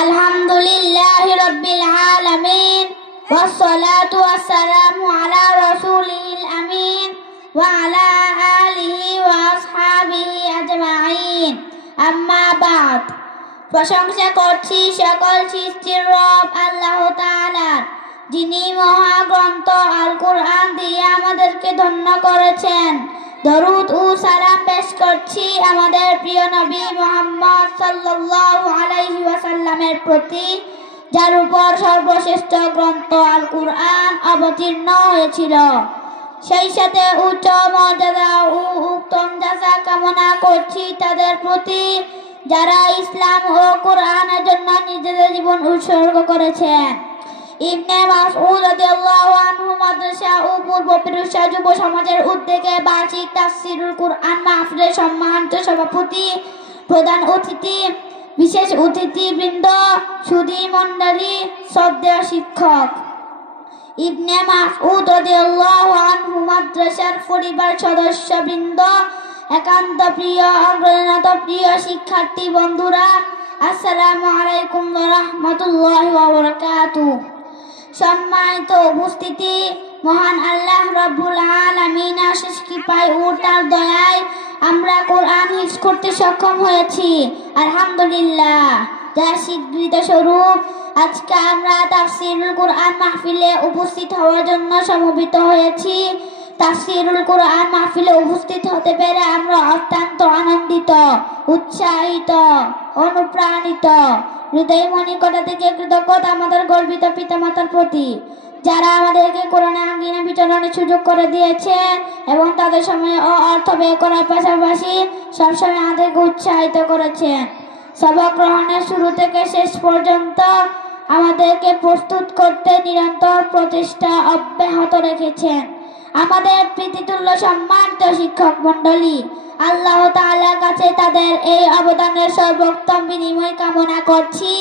আলহামদুলিল্লাহি রাব্বিল আলামিন ওয়াসসালাতু ওয়াসসালামু আলা রাসূলিল আমিন ওয়া আলা আলিহি ওয়া আসহাবিহি আজমাইন। আম্মা বাদ। প্রশংসা করছি সকল সৃষ্টির রব আল্লাহ তাআলার, যিনি মহাগ্রন্থ আল কুরআন দিয়ে আমাদেরকে ধন্য করেছেন। দরুদ ও সালাম পেশ করছি আমাদের প্রিয় নবী মুহাম্মদ সাল্লাল্লাহু আলাইহি ওয়াসাল্লামের প্রতি, যার উপর সর্বশ্রেষ্ঠ গ্রন্থ আল কুরআন অবতীর্ণ হয়েছিল। সেই সাথে উচ্চ মর্যাদা ও উত্তম যাজা কামনা করছি তাদের প্রতি, যারা ইসলাম ও কুরআনের জন্য নিজেদের জীবন উৎসর্গ করেছেন। ইবনে মাসউদ রাদিয়াল্লাহু আনহু মাদ্রাসা ও পূর্ব পেরুসা যুব সমাজের উদ্যোগে বার্ষিক তাফসীরুল কুরআন মাহফিলের সম্মানিত সভাপতি, প্রধান অতিথি, বিশেষ অতিথিবৃন্দ, সুধী মণ্ডলী, শ্রদ্ধেয় শিক্ষক। ইবনে মাসউদ রাদিয়াল্লাহু আনহু মাদ্রাসার পরিবার সদস্যবৃন্দ, একান্ত প্রিয় অগ্রণত প্রিয় শিক্ষার্থী বন্ধুরা, আসসালামু আলাইকুম ওয়া রাহমাতুল্লাহি ওয়া বারাকাতুহু। সম্মানিত উপস্থিতি, মহান আল্লাহ রাব্বুল আলামিনের অশেষ কৃপায় ও তার দয়ায় আমরা কোরআন হিফজ করতে সক্ষম হয়েছি, আলহামদুলিল্লাহ। যার স্বীকৃত স্বরূপ আজকে আমরা তাফসীরুল কুরআন মাহফিলে উপস্থিত হওয়ার জন্য সমবেত হয়েছি। তাফসীরুল কুরআন মাহফিলে উপস্থিত হতে পেরে আমরা অত্যন্ত আনন্দিত, উৎসাহিত, অনুপ্রাণিত। হৃদয় মনিকটা থেকে কৃতজ্ঞতা আমাদের গর্বিত পিতামাতার প্রতি, যারা আমাদেরকে কোরআনের আঙ্গিনা বিচরণের সুযোগ করে দিয়েছে এবং তাদের সময় ও অর্থ ব্যয় করার পাশাপাশি সবসময় আমাদেরকে উৎসাহিত করেছেন। সবক গ্রহণের শুরু থেকে শেষ পর্যন্ত আমাদেরকে প্রস্তুত করতে নিরন্তর প্রচেষ্টা অব্যাহত রেখেছেন। আমাদের প্রীতিতুল্য সম্মানিত শিক্ষক মণ্ডলী, আল্লাহ তাআলার কাছে তাদের এই অবদানের সর্বোত্তম বিনিময় কামনা করছি।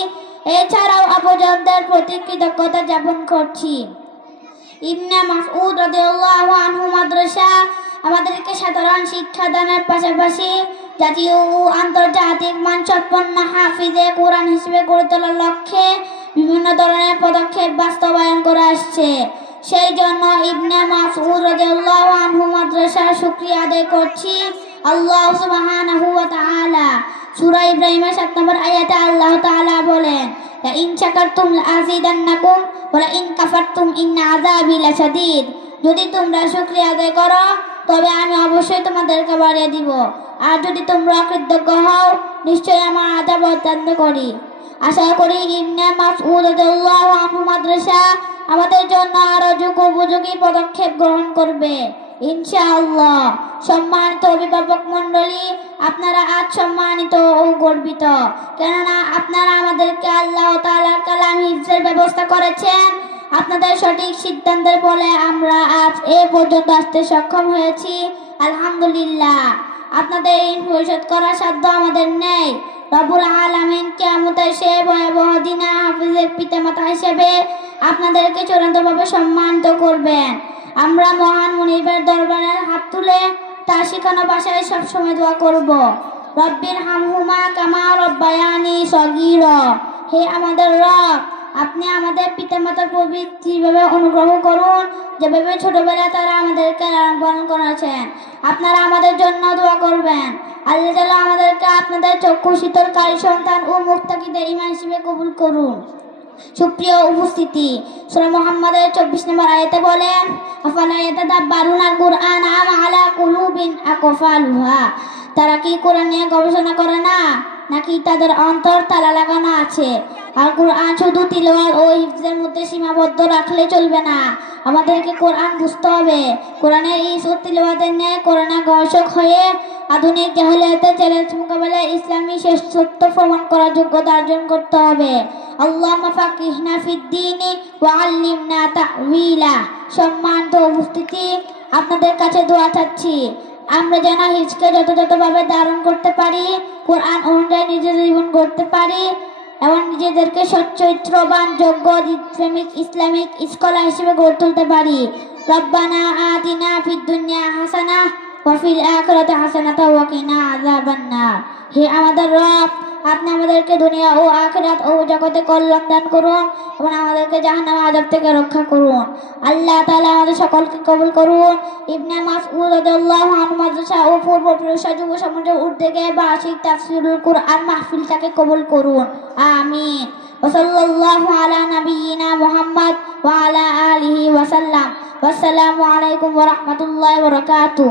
এছাড়াও আপনজনদের প্রতি কৃতজ্ঞতা জ্ঞাপন করছি। ইবনে মাসউদ রাদিয়াল্লাহু আনহু মাদ্রাসা আমাদেরকে সাধারণ শিক্ষাদানের পাশাপাশি জাতীয় ও আন্তর্জাতিক মানসম্পন্ন হাফিজে কোরআন হিসেবে গড়ে তোলার লক্ষ্যে বিভিন্ন ধরনের পদক্ষেপ বাস্তবায়ন করে আসছে। সেই জন্য ইবনে মাসউদ রাদিয়াল্লাহু আনহু মাদ্রাসার শুকরিয়া আদায় করছি আল্লাহ সুবহানাহু ওয়া তাআলা। সূরা ইব্রাহিমের 7 নম্বর আয়াতে আল্লাহ তাআলা বলেন, লা ইন শাকারতুম লাযিদান্নাকুম ওয়া লা ইন কাফারতুম ইন্না আযাবি লাশাদীদ। যদি তোমরা শুকরিয়া আদায় করো তবে আমি অবশ্যই তোমাদেরকে বাড়িয়ে দিব, আর যদি তোমরা অকৃতজ্ঞ হও নিশ্চয়ই আমার আযাব অত্যন্ত করি। আশা করি ইবনে মাসউদ রাদিয়াল্লাহু আনহু মাদ্রাসা আমাদের জন্য আরো যুগোপযোগী পদক্ষেপ গ্রহণ করবে ইনশাআল্লাহ। সম্মানিত অভিভাবক মণ্ডলী, আপনারা আজ সম্মানিত ও গর্বিত, কেননা আপনারা আমাদেরকে আল্লাহ তাআলার কালাম হিফজের ব্যবস্থা করেছেন। আপনাদের সঠিক সিদ্ধান্তের ফলে আমরা আজ এ পর্যন্ত আসতে সক্ষম হয়েছি, আলহামদুলিল্লাহ। আপনাদের ঋণ পরিশোধ করার সাধ্য আমাদের নেই। রব্বুল আলামিন কিয়ামতের সেই ভয়াবহ দিনে হাফিজের পিতামাতা হিসেবে আপনাদেরকে চূড়ান্তভাবে সম্মানিত করবেন। আমরা মহান মুনিবের দরবারে হাত তুলে তার শেখানো ভাষায় সবসময় দোয়া করব, রব্বির হামহুমা কামা রব্বায়ানি সগীরা। হে আমাদের রব, আপনি আমাদের পিতামাতার প্রতি যেভাবে অনুগ্রহ করুন, যেভাবে ছোটবেলায় তারা আমাদেরকে লালন পালন করেছেন। আপনারা আমাদের জন্য দোয়া করবেন। আল্লাহ তাআলা আমাদেরকে আপনাদের চক্ষু শীতলকারী সন্তান ও মুত্তাকিদের ইমাম হিসেবে কবুল করুন। সুপ্রিয় উপস্থিতি, সূরা মুহাম্মাদের 24 নম্বর আয়াতে বলেন, আফালা ইয়াতাদাব্বারুনাল কুরআন আম আলা কুলুবিন আকফালুহা। তারা কি কোরআন নিয়ে গবেষণা করে না, নাকি তাদের অন্তর তালা লাগানো আছে? আর কোরআন শুধু তিলাওয়াত ও হিফজের মধ্যে সীমাবদ্ধ রাখলে চলবে না, আমাদেরকে কোরআন বুঝতে হবে। কোরআনের হিফজ ও তিলাওয়াতের ন্যায় কোরআনের গবেষক হয়ে আধুনিক জাহেলিয়াতের চ্যালেঞ্জ মোকাবেলায় ইসলামী শ্রেষ্ঠত্ব প্রমাণ করার যোগ্যতা অর্জন করতে হবে। আল্লাহুম্মা ফাকিহনা ফিদ্দীনি ওয়া আল্লিমনা তা'ওয়িলা। সম্মানিত উপস্থিতি, আপনাদের কাছে দোয়া চাচ্ছি আমরা যেন হিফজকে যথাযথভাবে ধারণ করতে পারি, কোরআন অনুযায়ী নিজেদের জীবন গড়তে পারি এবং নিজেদেরকে সচ্চরিত্রবান, যোগ্য, প্রেমিক ইসলামিক স্কলার হিসেবে গড়ে তুলতে পারি। রব্বানা আতিনা ফিদ দুনিয়া হাসানাহ ওয়া ফিল আখিরাতি হাসানাতাও ওয়া কিনা আযাবান্নার। হে আমাদের রব, আপনি আমাদেরকে দুনিয়া ও আখিরাত ও জগতে কল্যাণ দান করুন এবং আমাদেরকে জাহান্নামের আযাব থেকে রক্ষা করুন। আল্লাহ তাআলা আমাদের সকলকে কবুল করুন। ইবনে মাসউদ রাদিয়াল্লাহু আনহু মাদ্রাসা ও পূর্ব প্রশা যুব সমাজের উদ্যোগে বার্ষিক তাফসীরুল কুরআন মাহফিলটাকে কবুল করুন, আমিন। ওয়া সাল্লাল্লাহু আলা নাবিয়িনা মুহাম্মদ ওয়া আলা আলিহি ওয়া সাল্লাম। ওয়াসসালামু আলাইকুম ওয়া রাহমাতুল্লাহি ওয়া বারাকাতুহু।